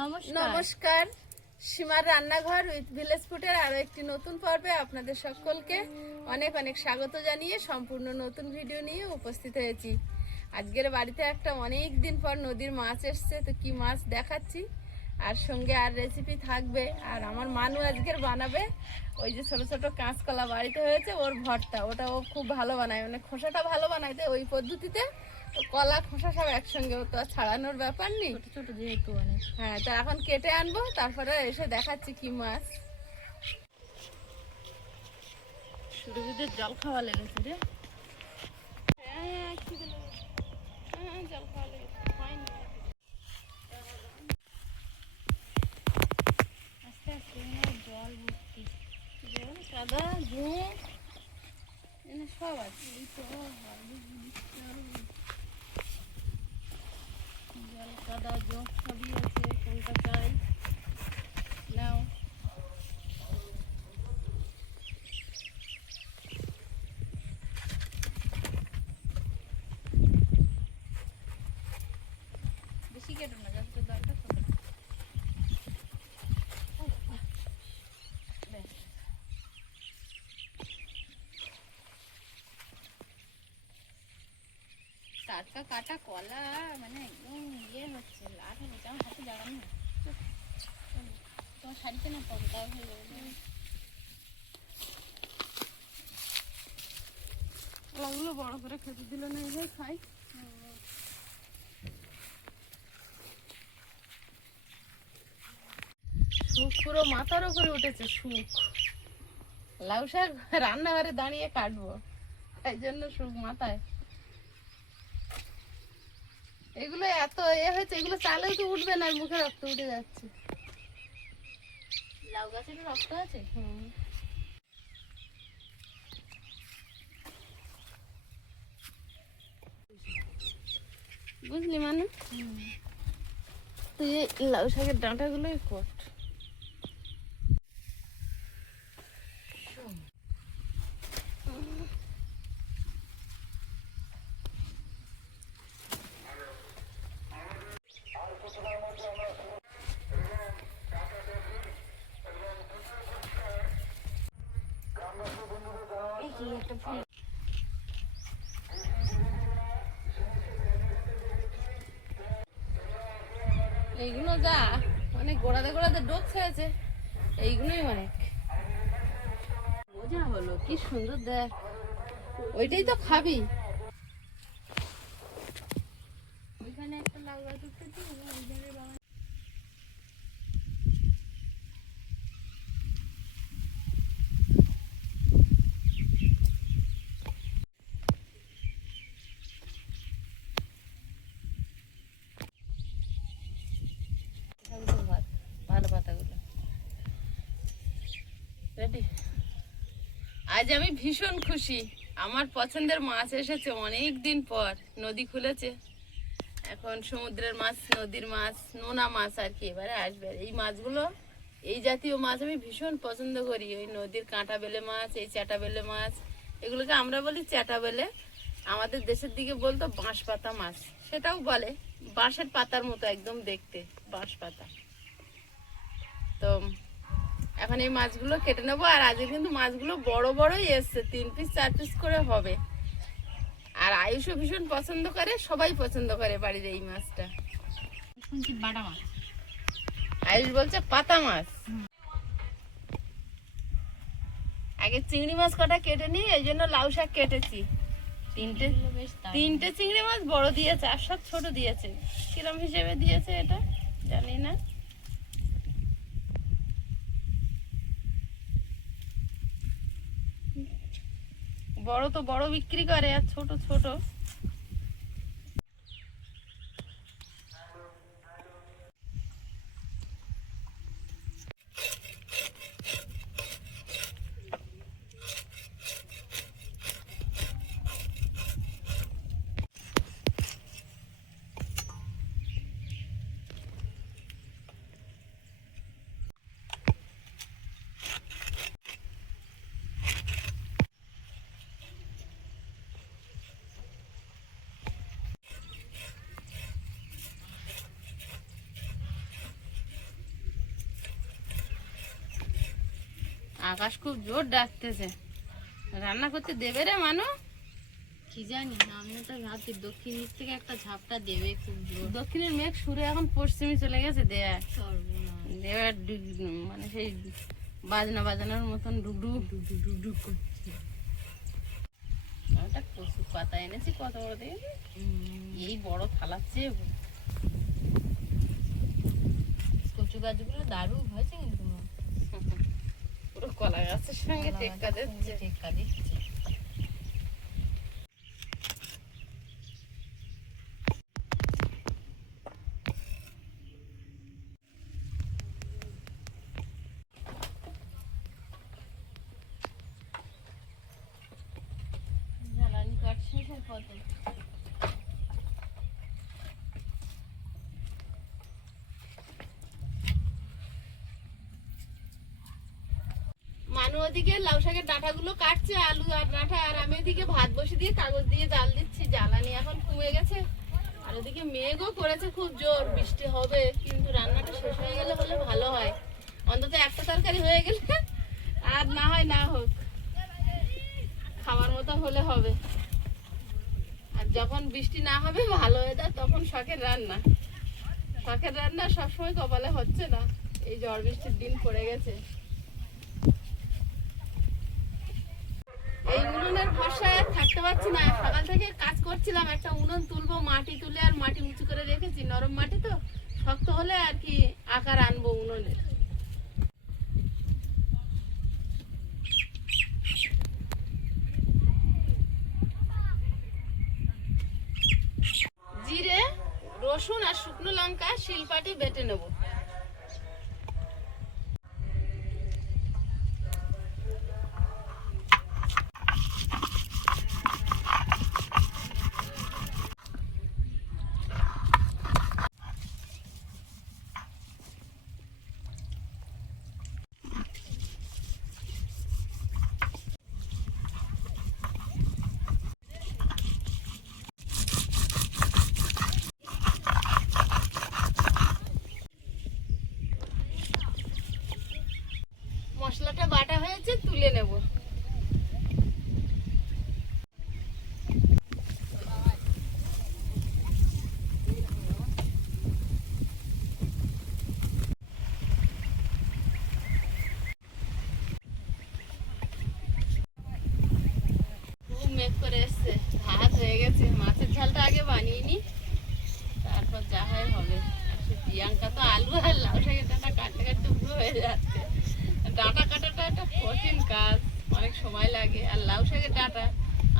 নমস্কার। সীমার রান্নাঘর উইথ ভিলেজ ফুডের আরো একটি নতুন পর্বে আপনাদের সকলকে অনেক অনেক স্বাগত জানিয়ে সম্পূর্ণ নতুন ভিডিও নিয়ে উপস্থিত হয়েছি। আজকের বাড়িতে একটা অনেক দিন পর নদীর মাছ এসছে, তো কি মাছ দেখাচ্ছি, আর সঙ্গে আর রেসিপি থাকবে। আর আমার মানু আজকের বানাবে ওই যে ছোট ছোট কাঁচকলা বাড়িতে হয়েছে ওর ভর্তা, ওটা ও খুব ভালো বানায়, মানে খোসাটা ভালো বানায় ওই পদ্ধতিতে। তো কলা খোসা সব একসঙ্গে, তো আর ছাড়ানোর ব্যাপার নেই, ছোট ছোট যেহেতু অনেক। হ্যাঁ, তো এখন কেটে আনবো, তারপরে এসে দেখাচ্ছি কি মাছ। সুরভিদের জল খাওয়া লেগেছে রে। জল খাওয়া লেগেছে, হয়নি আস্তে আস্তে জল ভর্তি, জল কাদা ঝুঁক এনে সব আছে। জল কাদা জল সবই আছে, কোনটা চাই নাও। বেশি কেটো না, যতটা দরকার ততটা। টাটকা কাটা কলা মানে একদম ইয়ে হচ্ছে, লাল হয়ে গেছে। আমার হাতে জাগান না, তোমার শাড়িতে না পর্দা হয়ে যাবে। কলাগুলো বড় করে খেতে দিল না, এই খাই। সুখ পুরো মাথার উপরে উঠেছে, সুখ। লাউ শাক রান্নাঘরে দাঁড়িয়ে কাটবো, তাই জন্য সুখ মাথায়। এগুলো এত হয়েছে, এগুলো চালেও তো উঠবে না, মুখে রক্ত উঠে যাচ্ছে। লাউ গাছের রক্ত আছে। বুঝলি মানে, তুই লাউ শাকের ডাঁটাগুলোই কট। একটা ফুল এইগুলো যা অনেক গোড়াতে গোড়াতে ডোক ছেড়েছে, এইগুলোই অনেক বোঝা হলো। কি সুন্দর দেখ, ওইটাই তো খাবি। ওইখানে একটা লাউ গাছ উঠেছে, ওই জায়গায় বাবা ভালো পাতাগুলো রেডি। আজ আমি ভীষণ খুশি, আমার পছন্দের মাছ এসেছে অনেক দিন পর। নদী খুলেছে, এখন সমুদ্রের মাছ, নদীর মাছ, নোনা মাছ আর কি এবারে আসবে। এই মাছগুলো, এই জাতীয় মাছ আমি ভীষণ পছন্দ করি। ওই নদীর কাঁটা বেলে মাছ, এই চ্যাটা বেলে মাছ, এগুলোকে আমরা বলি চ্যাটা বেলে। আমাদের দেশের দিকে বলতো বাঁশ পাতা মাছ, সেটাও বলে। বাঁশের পাতার মতো একদম দেখতে, বাঁশ পাতা। তো এখন এই মাছগুলো কেটে নেবো। আর আজকে কিন্তু মাছগুলো বড় বড়ই এসছে, 3 পিস 4 পিস করে হবে। আর আয়ুষও ভীষণ পছন্দ করে, সবাই পছন্দ করে বাড়ির এই মাছটা। শুনছি বাটা মাছ। আয়ুষ বলছে পাতা মাছ। আগে চিংড়ি মাছ কটা কেটে নিই, এই জন্য লাউ শাক কেটেছি। তিনটে চিংড়ি মাছ বড় দিয়েছে, আর সব ছোট দিয়েছে। কিরম হিসেবে দিয়েছে এটা জানি না। বড় তো বড় বিক্রি করে, আর ছোট ছোট। আকাশ খুব জোর ডাকতেছে, রান্না করতে দেবে রে মানু? কি জানি, আমিও তো ভাবছি দক্ষিণ দিক থেকে একটা ঝাপটা দেবে খুব জোর। দক্ষিণের মেঘ সুরে এখন পশ্চিমে চলে গেছে, দেয়া সর্বনাশ। দেওয়ার মানে সেই বাজনা বাজানোর মতন ডুগডুগ ডুগডুগ ডুগডুগ করছে। একটা কচুর পাতা এনেছি, কত বড় দেখেছি, এই বড় থালার চেয়ে বড়। কচু গাছগুলো দারুণ হয়েছে কিন্তু মা। পুরো কলা গাছের সঙ্গে টেক্কা দিচ্ছে। টেক্কা দিচ্ছে। জ্বালানি কাঠ শেষ হয় কত। মানু ওদিকে লাউ শাকের ডাঁটাগুলো কাটছে, আলু আর ডাঁটা, আর আমি ওদিকে ভাত বসে দিয়ে কাগজ দিয়ে জাল দিচ্ছি। জ্বালানি এখন কমে গেছে, আর ওদিকে মেঘও করেছে খুব জোর, বৃষ্টি হবে, কিন্তু রান্নাটা শেষ হয়ে গেলে হলে ভালো হয়। অন্তত একটা তরকারি হয়ে গেলে, আর না হয় না হোক, খাওয়ার মতো হলে হবে। আর যখন বৃষ্টি না হবে, ভালো ওয়েদার, তখন শখের রান্না। শখের রান্না সবসময় কপালে হচ্ছে না, এই ঝড় বৃষ্টির দিন পড়ে গেছে। এই উনুনের ভরসায় আর থাকতে পারছি না। সকাল থেকে কাজ করছিলাম, একটা উনুন তুলবো, মাটি তুলে আর মাটি উঁচু করে রেখেছি, নরম মাটি তো, শক্ত হলে আর কি আকার আনবো উনুনের। জিরে, রসুন আর শুকনো লঙ্কা শিলপাটি বেটে নেব। মশলাটা বাটা হয়েছে, তুলে নেব। মেঘ করে এসছে, ভাত হয়ে গেছে। মাছের ঝালটা আগে বানিয়ে নি, তারপর যা হয় হবে। প্রিয়াঙ্কা তো আলু আর লাউ শাকের ডাঁটা কাটতে কাটতে পুরো হয়ে যাচ্ছে। ডাঁটা কাটাটা একটা কঠিন কাজ, অনেক সময় লাগে। আর লাউ শাকের ডাঁটা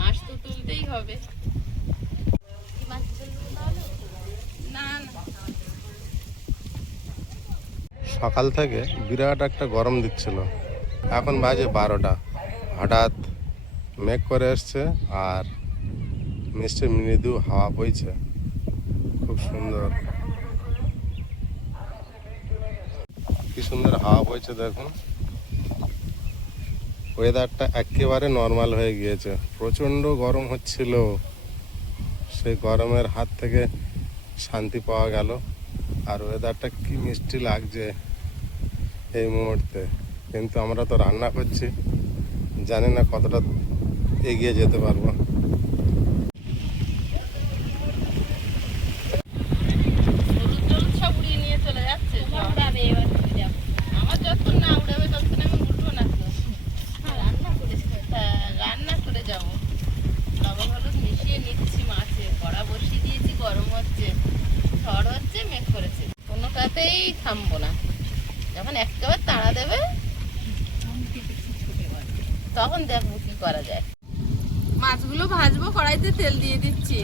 আঁশ তো তুলতেই হবে। না না, সকাল থেকে বিরাট একটা গরম দিচ্ছিল, এখন বাজে 12টা। হঠাৎ মেঘ করে এসছে আর মিষ্টি মৃদু হাওয়া বইছে, খুব সুন্দর, কি সুন্দর হাওয়া বইছে দেখুন। ওয়েদারটা একেবারে নর্মাল হয়ে গিয়েছে। প্রচণ্ড গরম হচ্ছিল, সেই গরমের হাত থেকে শান্তি পাওয়া গেল। আর ওয়েদারটা কি মিষ্টি লাগছে এই মুহূর্তে। কিন্তু আমরা তো রান্না করছি, জানি না কতটা এগিয়ে যেতে পারবো। হলুদ টলুদ সব উড়িয়ে নিয়ে চলে যাচ্ছে। উড়াবে, এবার তুমি যাবো। আমার যতক্ষণ না উড়াবে ততক্ষণ আমি উঠবো না তো। রান্না করিস তো। হ্যাঁ, রান্না করে যাবো। লবণ হলুদ মিশিয়ে নিচ্ছি মাছে, কড়া বসিয়ে দিয়েছি, গরম হচ্ছে, ঝড় হচ্ছে, মেঘ করেছে, কোনোটাতেই থামবো না। যখন একেবারে তাড়া দেবে, তখন দেখবো কি করা যায়। মাছগুলো ভাজবো, কড়াইতে তেল দিয়ে দিচ্ছি।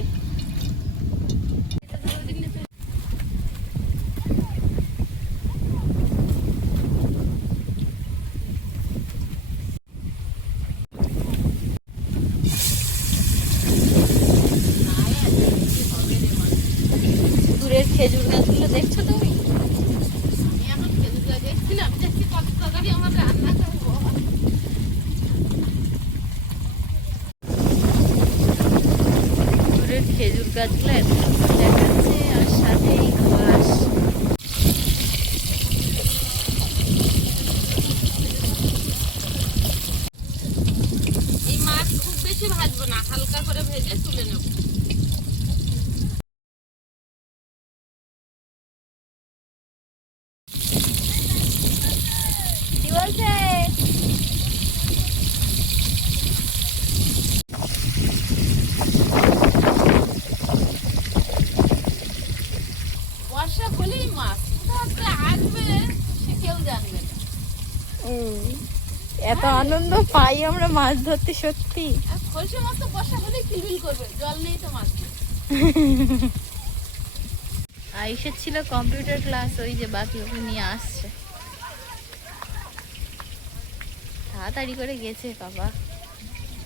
দূরের খেজুর গাছগুলো দেখছো তুমি? আমি এখন খেজুর গাছ দেখছিলাম, দেখছি কত তরকারি আমার রান্না করবো। দূরের খেজুর গাছগুলো এত সুন্দর দেখাচ্ছে, আর সাথে এই ঘাস। তুলে নেব। কি বলছে? বর্ষা হলেই মাছ কোথা আসবে সে কেউ জানবে না। এত আনন্দ পাই আমরা মাছ ধরতে সত্যি। আর খলসে মাছ তো বর্ষা হলেই কিলবিল করবে, জল নেই তো মাছ নেই। আয়ুষের ছিল কম্পিউটার ক্লাস, ওই যে বাকি ওকে নিয়ে আসছে। তাড়াতাড়ি করে গেছে বাবা,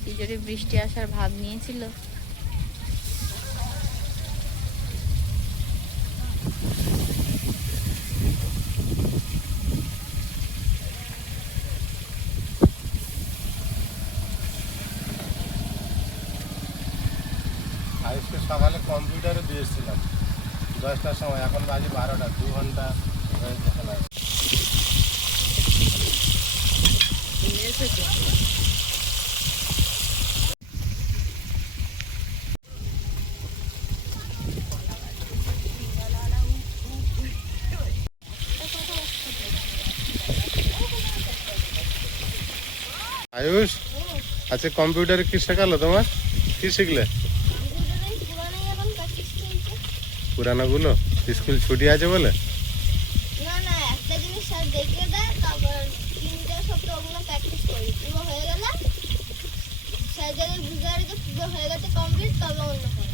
কি জোরে বৃষ্টি আসার ভাব নিয়েছিল। আজকে সকালে কম্পিউটারে দিয়েছিলাম 10টার সময়, এখন বাজে 12টা, 2 ঘন্টা হয়েছে খেলা। নিয়ে এসেছে। আয়ুষ, আচ্ছা কম্পিউটারে কি শেখালো তোমার? কি শিখলে? পুরানোগুলো স্কুল ছুটি আছে বলে? না না, একটা জিনিস স্যার দেখিয়ে দেয়, তারপর 3 সপ্তাহ ওগুলো প্র্যাকটিস করি, পুরো হয়ে গেলে স্যার যদি বুঝতে পারে যে পুরো হয়ে গেছে কমপ্লিট, তবে অন্য করে।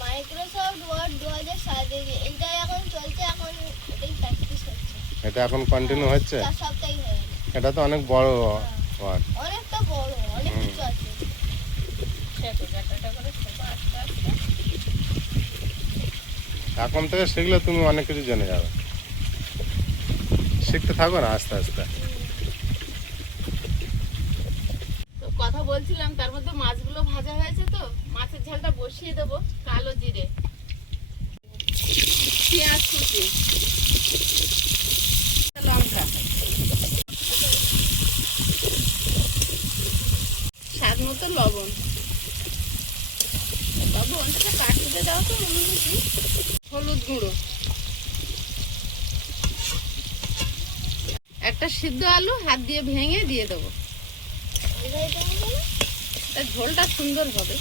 মাইক্রোসফট ওয়ার্ড 2007 এইটা এখন চলছে, এখন এটাই প্র্যাকটিস হচ্ছে। এটা এখন কন্টিনিউ হচ্ছে? 4 সপ্তাহই হয়ে গেছে। এটা তো অনেক বড় ওয়ার্ড। অনেকটা বড়, অনেক কিছু আছে। শেখো, ব্যাটাটা করে শেখো আস্তে আস্তে। এখন থেকে শিখলে তুমি অনেক কিছু জেনে যাবে। শিখতে থাকো না আস্তে আস্তে। তো কথা বলছিলাম, তার মধ্যে মাছগুলো ভাজা হয়েছে, তো মাছের ঝালটা বসিয়ে দেবো। কালো জিরে, পেঁয়াজ কুচি, লঙ্কা, স্বাদ মতো লবণ। লবণটাকে কাটতে দাও তো, হলুদ গুঁড়ো, একটা সিদ্ধ আলু হাত দিয়ে ভেঙে দিয়ে দেবো, তার ঝোলটা সুন্দর হবে।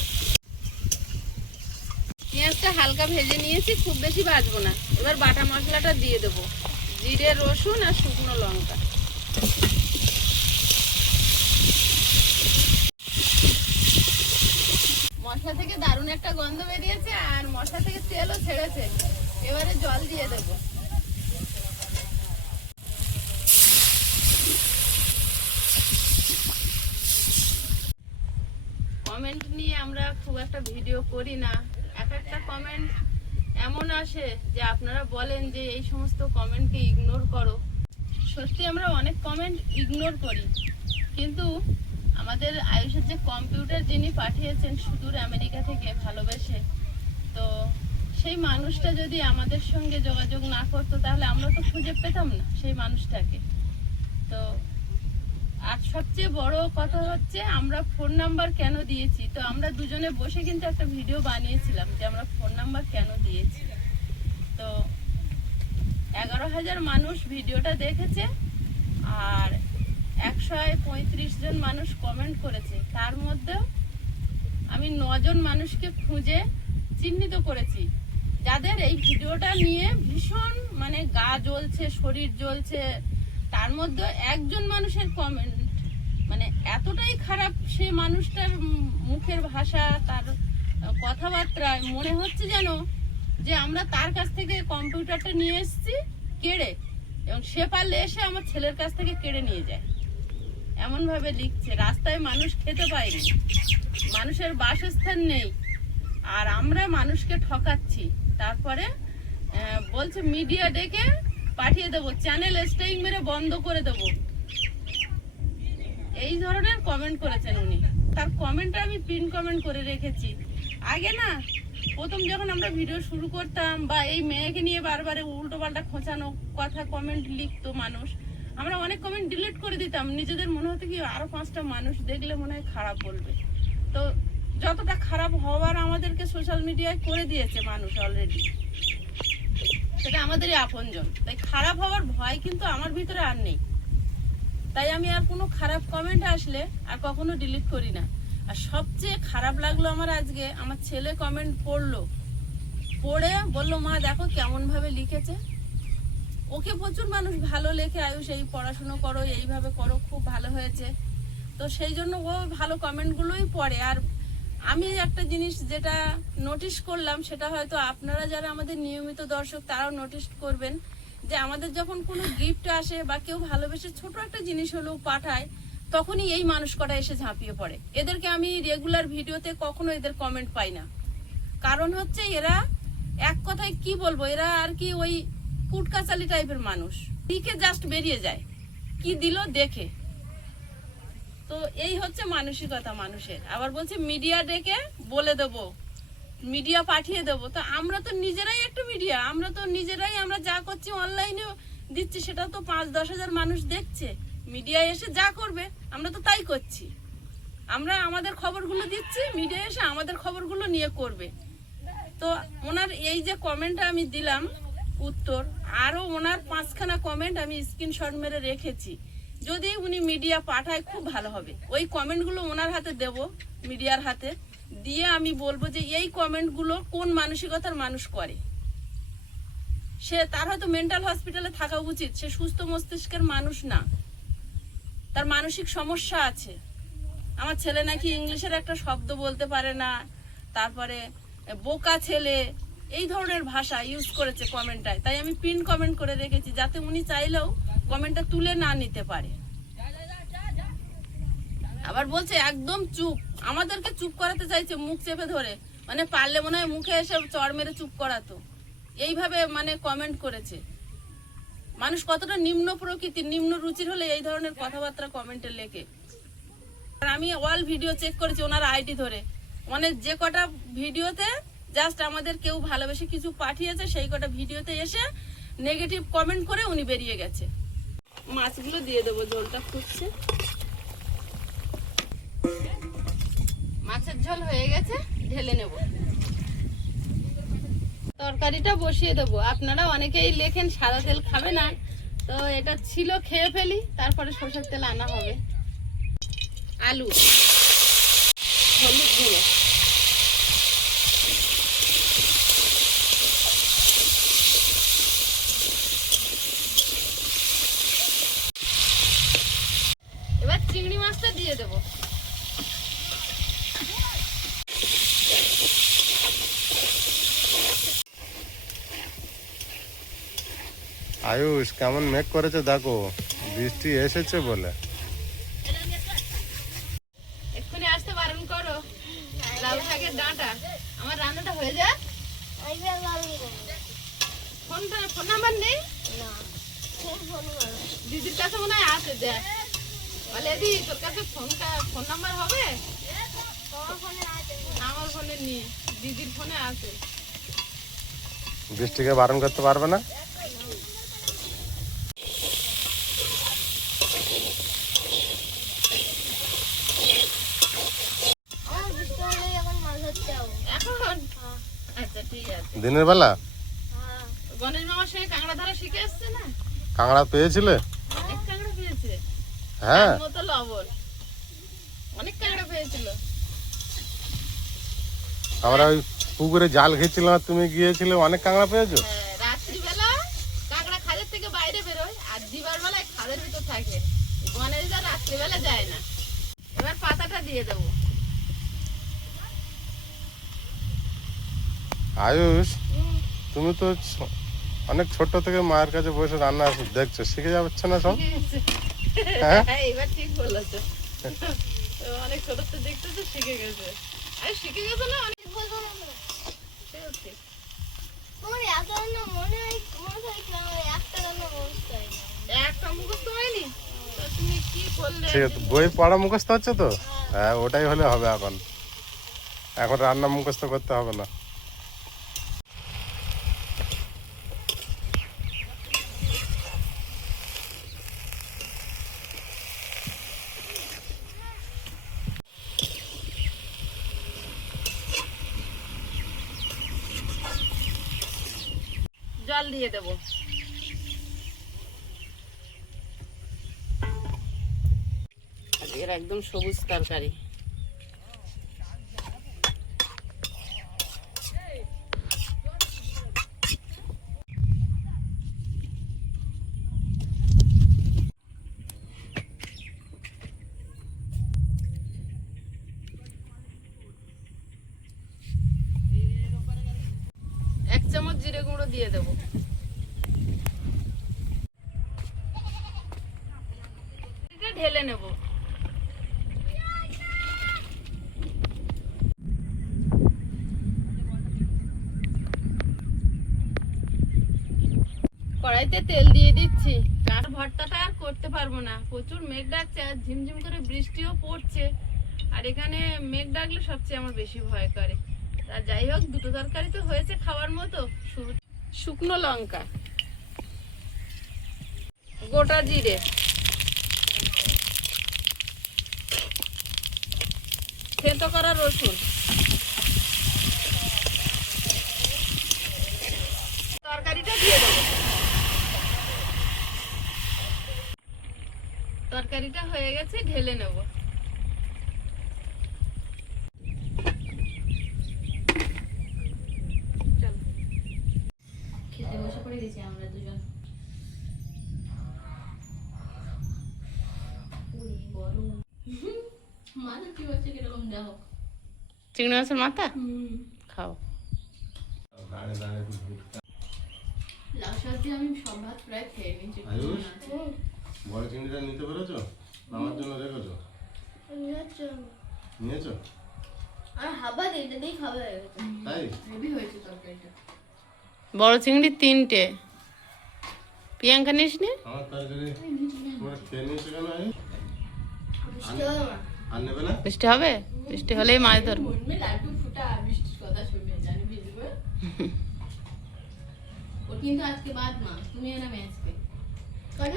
পেঁয়াজটা হালকা ভেজে নিয়েছি, খুব বেশি ভাজবো না। এবার বাটা মশলাটা দিয়ে দেবো, জিরে, রসুন আর শুকনো লঙ্কা। মশলা থেকে দারুণ একটা গন্ধ বেরিয়েছে, আর মশলা থেকে তেলও ছেড়েছে। এবারে জল দিয়ে দেবো। কমেন্ট নিয়ে আমরা খুব একটা ভিডিও করি না। একটা কমেন্ট এমন আসে যে আপনারা বলেন যে এই সমস্ত কমেন্টকে ইগনোর করো। সত্যি আমরা অনেক কমেন্ট ইগনোর করি, কিন্তু আমাদের আয়ুষের যে কম্পিউটার যিনি পাঠিয়েছেন সুদূর আমেরিকা থেকে ভালোবেসে, তো সেই মানুষটা যদি আমাদের সঙ্গে যোগাযোগ না করতো তাহলে আমরা তো খুঁজে পেতাম না সেই মানুষটাকে। তো আর সবচেয়ে বড় কথা হচ্ছে আমরা ফোন নাম্বার কেন দিয়েছি। তো আমরা দুজনে বসে কিন্তু একটা ভিডিও বানিয়েছিলাম যে আমরা ফোন নাম্বার কেন দিয়েছি। তো 11,000 মানুষ ভিডিওটা দেখেছে, আর 135 জন মানুষ কমেন্ট করেছে। তার মধ্যে আমি 9 জন মানুষকে খুঁজে চিহ্নিত করেছি, যাদের এই ভিডিওটা নিয়ে ভীষণ মানে গা জ্বলছে, শরীর জ্বলছে। তার মধ্যে একজন মানুষের কমেন্ট মানে এতটাই খারাপ, সে মানুষটার মুখের ভাষা, তার কথাবার্তায় মনে হচ্ছে যেন যে আমরা তার কাছ থেকে কম্পিউটারটা নিয়ে এসেছি কেড়ে, এবং সে পারলে এসে আমার ছেলের কাছ থেকে কেড়ে নিয়ে যায়, এমন ভাবে লিখছে। রাস্তায় মানুষ খেতে পায়নি, মানুষের বাসস্থান নেই, আর আমরা মানুষকে ঠকাচ্ছি। তারপরে বলছে মিডিয়া ডেকে পাঠিয়ে দেবো, চ্যানেল স্ট্রাইক মেরে বন্ধ করে দেবো, এই ধরনের কমেন্ট করেছেন উনি। তার কমেন্টটা আমি পিন কমেন্ট করে রেখেছি। আগে না, প্রথম যখন আমরা ভিডিও শুরু করতাম, বা এই মেয়েকে নিয়ে বারবার উল্টো পাল্টা খোঁচানো কথা কমেন্ট লিখতো মানুষ, আমরা অনেক কমেন্ট ডিলিট করে দিতাম। নিজেদের মনে হতো কি আরো 5টা মানুষ দেখলে মনে হয় খারাপ বলবে। তো যতটা খারাপ হওয়ার আমাদেরকে সোশ্যাল মিডিয়ায় করে দিয়েছে মানুষ অলরেডি, সেটা আমাদেরই আপনজন। তাই খারাপ হওয়ার ভয় কিন্তু আমার ভিতরে আর নেই। তাই আমি আর কোনো খারাপ কমেন্ট আসলে আর কখনো ডিলিট করি না। আর সবচেয়ে খারাপ লাগলো আমার আজকে, আমার ছেলে কমেন্ট পড়ে বললো, মা দেখো কেমন ভাবে লিখেছে। ওকে প্রচুর মানুষ ভালো লেখে, আয়ুষ এই পড়াশুনো করো, এইভাবে করো, খুব ভালো হয়েছে। তো সেই জন্য ও ভালো কমেন্টগুলোই পড়ে। আর আমি একটা জিনিস যেটা নোটিশ করলাম, সেটা হয়তো আপনারা যারা আমাদের নিয়মিত দর্শক তারাও নোটিশ করবেন, যে আমাদের যখন কোনো গিফট আসে বা কেউ ভালোবেসে ছোট একটা জিনিস হলেও পাঠায়, তখনই এই মানুষ কটা এসে ঝাঁপিয়ে পড়ে। এদেরকে আমি রেগুলার ভিডিওতে কখনো এদের কমেন্ট পাই না। কারণ হচ্ছে এরা এক কথায় কি বলবো, এরা আর কি ওই কুটকাচালি টাইপের মানুষ, দিকে জাস্ট বেরিয়ে যায় কি দিল দেখে। তো এই হচ্ছে মানসিকতা মানুষের। আবার বলছে মিডিয়া ডেকে বলে দেবো, মিডিয়া পাঠিয়ে দেবো। তো আমরা তো নিজেরাই একটা মিডিয়া, আমরা তো নিজেরাই, আমরা যা করছি অনলাইনে দিচ্ছি, সেটা তো 5-10 হাজার মানুষ দেখছে। মিডিয়া এসে যা করবে আমরা তো তাই করছি। আমরা আমাদের খবরগুলো দিচ্ছি, মিডিয়া এসে আমাদের খবরগুলো নিয়ে করবে। তো ওনার এই যে কমেন্টটা আমি দিলাম উত্তর, আরও ওনার 5খানা কমেন্ট আমি স্ক্রিনশট মেরে রেখেছি। যদি উনি মিডিয়া পাঠায় খুব ভালো হবে। ওই কমেন্টগুলো ওনার হাতে দেব, মিডিয়ার হাতে দিয়ে আমি বলবো যে এই কমেন্টগুলো কোন মানসিকতার মানুষ করে। সে তার হয়তো মেন্টাল হসপিটালে থাকা উচিত, সে সুস্থ মস্তিষ্কের মানুষ না, তার মানসিক সমস্যা আছে। আমার ছেলে নাকি ইংলিশের একটা শব্দ বলতে পারে না, তারপরে বোকা ছেলে, এই ধরনের ভাষা ইউজ করেছে কমেন্টটায়। তাই আমি পিন কমেন্ট করে রেখেছি, যাতে উনি চাইলেও কমেন্টটা তুলে না নিতে পারে। আবার বলছে একদম চুপ, আমাদেরকে চুপ করাতে চাইছে মুখ চেপে ধরে, মানে পারলে মনে হয় মুখে এসে চড় মেরে চুপ করাতো, এইভাবে মানে কমেন্ট করেছে। মানুষ কতটা নিম্ন প্রকৃতির, নিম্ন রুচির হলে এই ধরনের কথাবার্তা কমেন্টে লেখে। আর আমি অল ভিডিও চেক করেছি ওনার আইডি ধরে, মানে যে কটা ভিডিওতে জাস্ট আমাদের কেউ ভালোবেসে কিছু পাঠিয়েছে, সেই কটা ভিডিওতে এসে নেগেটিভ কমেন্ট করে উনি বেরিয়ে গেছে। মাছগুলো দিয়ে দেবো, জলটা ফুটছে। মাছের ঝোল হয়ে গেছে, ঢেলে নেব। তরকারিটা বসিয়ে দেবো। আপনারা অনেকেই লেখেন সাদা তেল খাবে না, তো এটা ছিল, খেয়ে ফেলি, তারপরে সরষের তেল আনা হবে। আলু, হলুদ গুঁড়ো, এবার চিংড়ি মাছটা দিয়ে দেবো। আয়ুষ কেমন মেঘ করেছে দেখো, বৃষ্টি এসেছে বলে। এক্ষুনি আসতে বারণ করো, লাউ শাকের ডাঁটা। আমার রান্নাটা হয়ে যায়। ফোন নাম্বার নেই দিদির কাছে, মনে হয় আছে, দেখ বলে দি তোর কাছে ফোন নাম্বার হবে? আমার ফোনে নেই, দিদির ফোনে আছে। বৃষ্টিকে বারণ করতে পারবে না। এখন আচ্ছা ঠিক আছে। দিনের বেলা গণেশ মামার সঙ্গে কাঁকড়া ধরা শিখে আসছে না? কাঁকড়া পেয়েছিলে? অনেক কাঁকড়া পেয়েছে, হ্যাঁ মতো লবণ, অনেক কাঁকড়া পেয়েছিল। আমরা ওই পুকুরে জাল খেয়েছিলাম, আর তুমি গিয়েছিলে, অনেক কাঁকড়া পেয়েছো? হ্যাঁ, রাত্রিবেলা কাঁকড়া খালের থেকে বাইরে বেরোয়, আর দিবার বেলায় খালের ভিতর থাকে। গণেশ দা রাত্রিবেলা যায় না। এবার পাতাটা দিয়ে দেবো। আয়ুষ, তুমি তো অনেক ছোট থেকে মায়ের কাছে বসে রান্না দেখছো, শিখে যাচ্ছে না সব? হ্যাঁ? হ্যাঁ, এবার ঠিক বলেছো। অনেক ছোট তো দেখতেছো, শিখে গেছে। আরে শিখে গেছে না, অনেক বলবো না তো। সেও ঠিক। তোমার এত রান্না মনে হয় কি আমার একটা রান্না মুখস্থ হয় না। একটা মুখস্থ হয়নি তো তুমি কি করলে? ঠিক আছে, বইয়ের পড়া মুখস্থ হচ্ছে তো? হ্যাঁ, ওটাই হলে হবে। এখন রান্না মুখস্থ করতে হবে না। দিয়ে দেব। এর একদম সবুজ তরকারি। এক চামচ জিরে গুঁড়ো দিয়ে দেব। এটা ঢেলে নেব। কড়াইতে তেল দিয়ে দিচ্ছি। কার ভর্তাটা আর করতে পারবো না, প্রচুর মেঘ ডাকছে আর ঝিমঝিম করে বৃষ্টিও পড়ছে। আর এখানে মেঘ ডাকলে সবচেয়ে আমার বেশি ভয় করে। তা যাই হোক, দুটো তরকারি তো হয়েছে খাওয়ার মতো। শুকনো লঙ্কা, গোটা জিরে, থেতো করা রসুন, তরকারিটা দিয়ে দেবো। তরকারিটা হয়ে গেছে, ঢেলে নেব। খেতে বসে পড়ে গেছি আমরা দুজন। মাথা কি হচ্ছে কিরকম দেখো। চিংড়ি মাছের মাথা খাও। লাউ শাক দিয়ে আমি সব ভাত প্রায় খেয়ে নিয়েছি। আয়ুষ, বড় চিংড়িটা নিতে পেরেছো? আমার জন্য রেখেছো? নিয়েছো? আর হাবা দিয়ে এটা দিয়ে খাবে হয়ে গেছে। তাই? হেভি হয়েছে তরকারিটা। বড় চিংড়ি 3টে। প্রিয়াঙ্কা নিস নি? আমার তরকারি তোমরা খেয়ে নিয়েছো কেন? আয়ুষ, বুঝতে হবে না। আর নেবে না? বৃষ্টি হবে? বৃষ্টি হলেই মাছ ধরবো। মনমে লাড্ডু ফুটা বৃষ্টির কথা শুনে জানি ভিজবে। ও কিন্তু আজকে বাদ মা, তুমি আর আমি আজকে। কেন?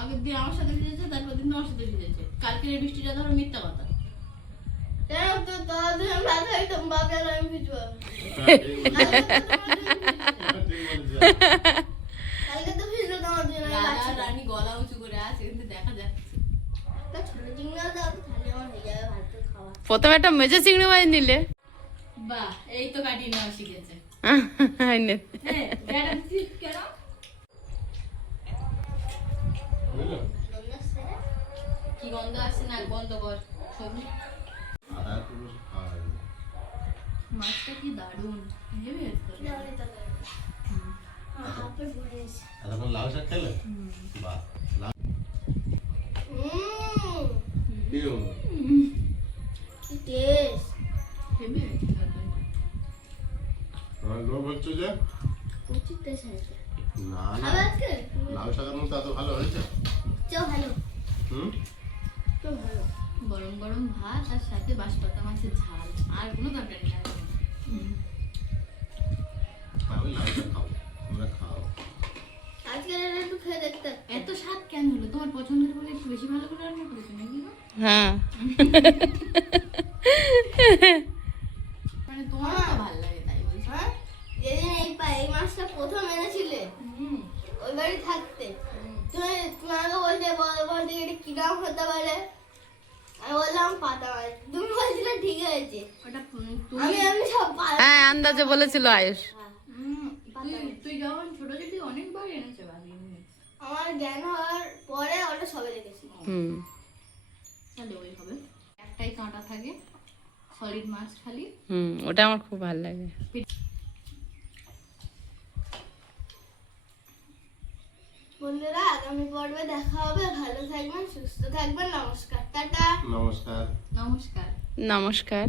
আগের দিন আমার সাথে ভিজেছে, তারপর দিন আমার সাথে ভিজেছে। কালকের এই বৃষ্টিটা ধরো মিথ্যা কথা। কেন তো তাহলে আমি ভালো একদম বাপের আমি ভিজবো। কালকে তো ভিজলো তোমার জন্য। রাজা রানী গলা উঁচু করে আছে, কিন্তু দেখা যাচ্ছে। একটা ছোট চিংড়ি দাও তাহলে আমার হয়ে যাবে ভাত খাওয়া। প্রথমে একটা মেজে চিংড়ি মাছ নিলে। বাহ, এই তো কাটিয়ে নেওয়া শিখেছে। এই নে। হ্যাঁ, ম্যাডাম ঠিক কেন? বুঝলো? কি গন্ধ আসছে না, বন্ধ কর। সবজি আদা একটু বসে খাওয়া হয়ে যাবে। মাছটা কি দারুণ, হেভি হয়েছে। হাতে ভরে এসে। এতক্ষণ লাউ শাক খেলে? বাহ, লাউ কি গো? কি টেস্ট। হেভি হয়েছে তরকারিটা। তোমার লোভ হচ্ছে যে? প্রচুর টেস্ট হয়েছে। না না, খাবে আজকে? লাউ শাকের মতো এত ভালো হয়েছে? চো ভালো। হুম? চো ভালো। গরম গরম ভাত আর সাথে বাঁশপাতা মাছের ঝাল, আর কোনো তরকারি না। আমি লাউ শাক খাবো, তোমরা খাও। আজকে একটু খেয়ে দেখতে। এত স্বাদ কেন হলো? তোমার পছন্দের বলে একটু বেশি ভালো করে রান্না করেছো নাকি গো? হ্যাঁ। মানে তোমার তো ভালো লাগে তাই বলছো। হ্যাঁ? যেদিন এই মাছটা প্রথম এনেছিলে হুম। ওই বাড়ি থাকতে তুমি আমাকে বলতে বলতে এটা কি নাম হতে পারে? আমি বললাম পাতা মাছ। তুমি বলছিলে ঠিক হয়েছে। ওটা আমি সব হ্যাঁ, আন্দাজে বলেছিল আয়ুষ। তুই যখন ছোট ছিলি অনেকবার এনেছে ভাবি। আমার জ্ঞান হওয়ার পরে ওটা সবে রেখেছি। হুম। তাহলে ওই হবে। একটাই কাঁটা থাকে, সলিড মাছ খালি। ওটা আমার খুব ভালো লাগে। বন্ধুরা, আগামী পর্বে দেখা হবে। ভালো থাকবেন, সুস্থ থাকবেন। নমস্কার, টাটা। নমস্কার। নমস্কার। নমস্কার।